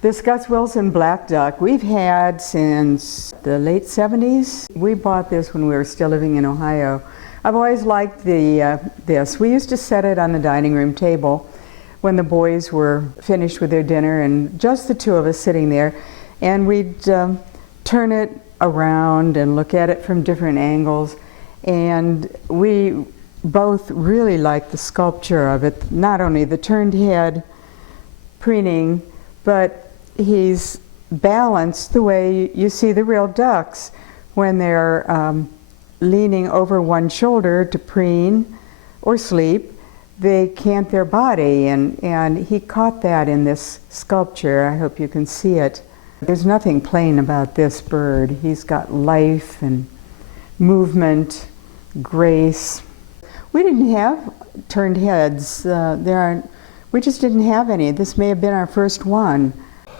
This Gus Wilson black duck we've had since the late 70s. We bought this when we were still living in Ohio. I've always liked this. We used to set it on the dining room table when the boys were finished with their dinner and just the two of us sitting there, and we'd turn it around and look at it from different angles, and we both really liked the sculpture of it, not only the turned head preening, but he's balanced the way you see the real ducks when they're leaning over one shoulder to preen or sleep. They cant their body, and he caught that in this sculpture. I hope you can see it. There's nothing plain about this bird. He's got life and movement, grace. We didn't have turned heads. We just didn't have any. This may have been our first one.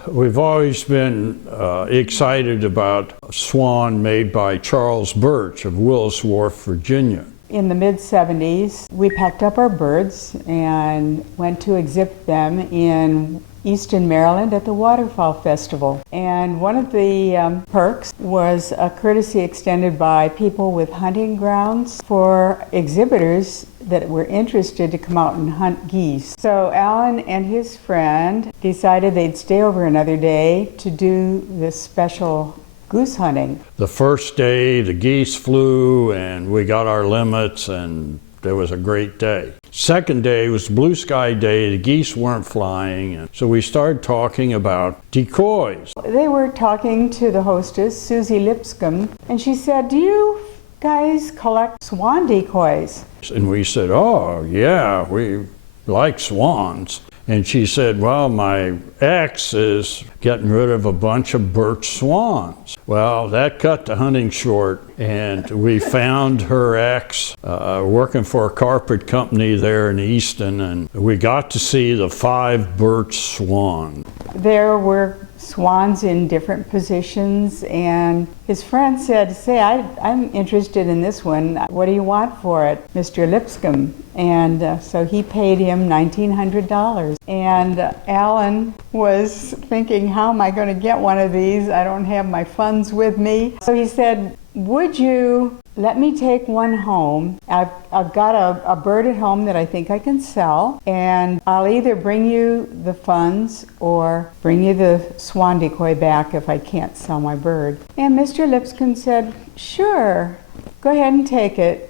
We've always been excited about a swan made by Charles Birch of Willis Wharf, Virginia. In the mid-70s, we packed up our birds and went to exhibit them in Easton, Maryland at the Waterfowl Festival. And one of the perks was a courtesy extended by people with hunting grounds for exhibitors that were interested to come out and hunt geese. So Alan and his friend decided they'd stay over another day to do this special goose hunting. The first day the geese flew and we got our limits, and it was a great day. Second day was blue sky day. The geese weren't flying, and so we started talking about decoys. They were talking to the hostess, Susie Lipscomb, and she said, "Do you guys collect swan decoys?" And we said, "Oh yeah, we like swans." And she said, "Well, my ex is getting rid of a bunch of birch swans." Well, that cut the hunting short, and we found her ex working for a carpet company there in Easton, and we got to see the 5 birch swans. There were swans in different positions, and his friend said, "Say, I'm interested in this one. What do you want for it, Mr. Lipscomb?" And so he paid him $1,900. And Alan was thinking, how am I going to get one of these? I don't have my funds with me. So he said, "Would you let me take one home? I've got a bird at home that I think I can sell, and I'll either bring you the funds or bring you the swan decoy back if I can't sell my bird." And Mr. Lipscomb said, "Sure, go ahead and take it."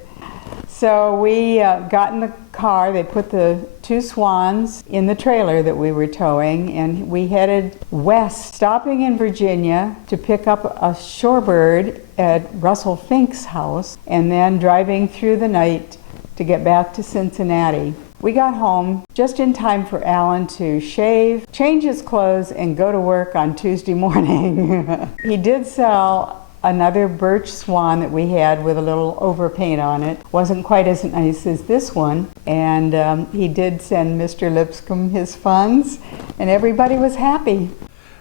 So we got in the car. They put the 2 swans in the trailer that we were towing, and we headed west, stopping in Virginia to pick up a shorebird at Russell Fink's house, and then driving through the night to get back to Cincinnati. We got home just in time for Alan to shave, change his clothes, and go to work on Tuesday morning. He did sell another birch swan that we had with a little overpaint on it. Wasn't quite as nice as this one, and he did send Mr. Lipscomb his funds, and everybody was happy.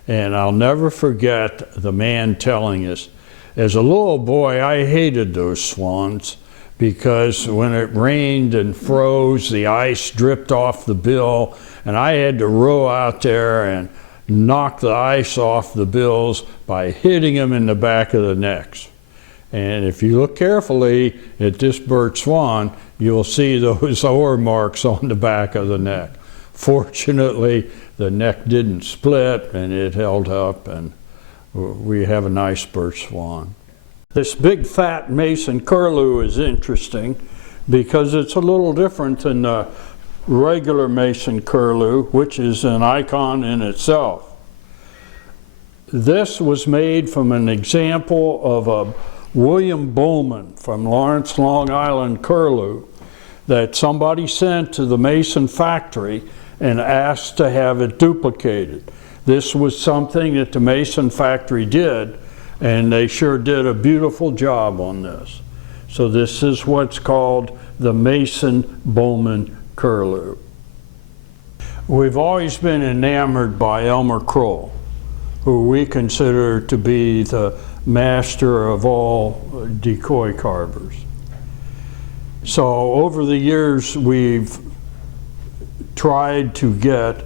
And I'll never forget the man telling us, as a little boy, I hated those swans because when it rained and froze, the ice dripped off the bill, and I had to row out there and knock the ice off the bills by hitting them in the back of the necks. And if you look carefully at this birch swan, you'll see those oar marks on the back of the neck. Fortunately, the neck didn't split and it held up, and we have a nice birch swan. This big fat Mason curlew is interesting because it's a little different than the regular Mason curlew, which is an icon in itself. This was made from an example of a William Bowman from Lawrence, Long Island curlew that somebody sent to the Mason factory and asked to have it duplicated. This was something that the Mason factory did, and they sure did a beautiful job on this. So this is what's called the Mason Bowman curlew. We've always been enamored by Elmer Kroll, who we consider to be the master of all decoy carvers. So over the years we've tried to get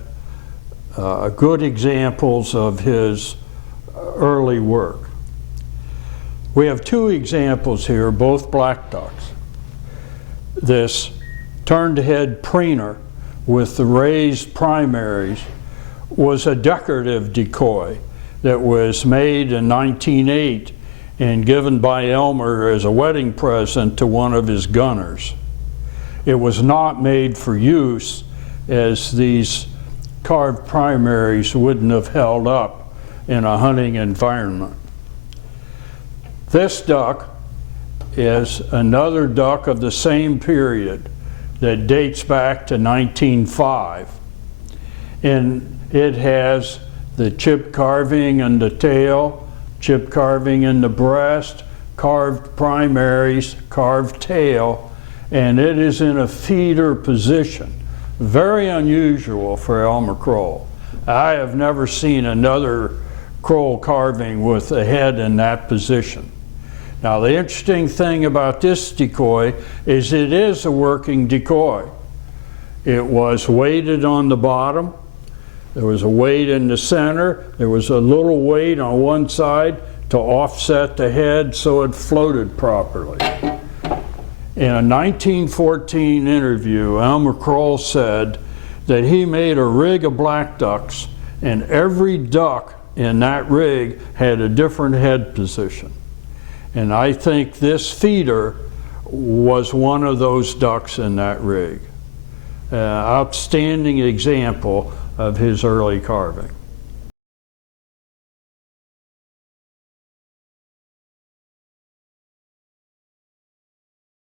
good examples of his early work. We have two examples here, both black ducks. This turned head preener with the raised primaries was a decorative decoy that was made in 1908 and given by Elmer as a wedding present to one of his gunners. It was not made for use, as these carved primaries wouldn't have held up in a hunting environment. This duck is another duck of the same period that dates back to 1905. And it has the chip carving in the tail, chip carving in the breast, carved primaries, carved tail, and it is in a feeder position. Very unusual for Elmer Kroll. I have never seen another Kroll carving with the head in that position. Now, the interesting thing about this decoy is it is a working decoy. It was weighted on the bottom. There was a weight in the center. There was a little weight on one side to offset the head so it floated properly. In a 1914 interview, Elmer Kroll said that he made a rig of black ducks, and every duck in that rig had a different head position. And I think this feeder was one of those ducks in that rig. Outstanding example of his early carving.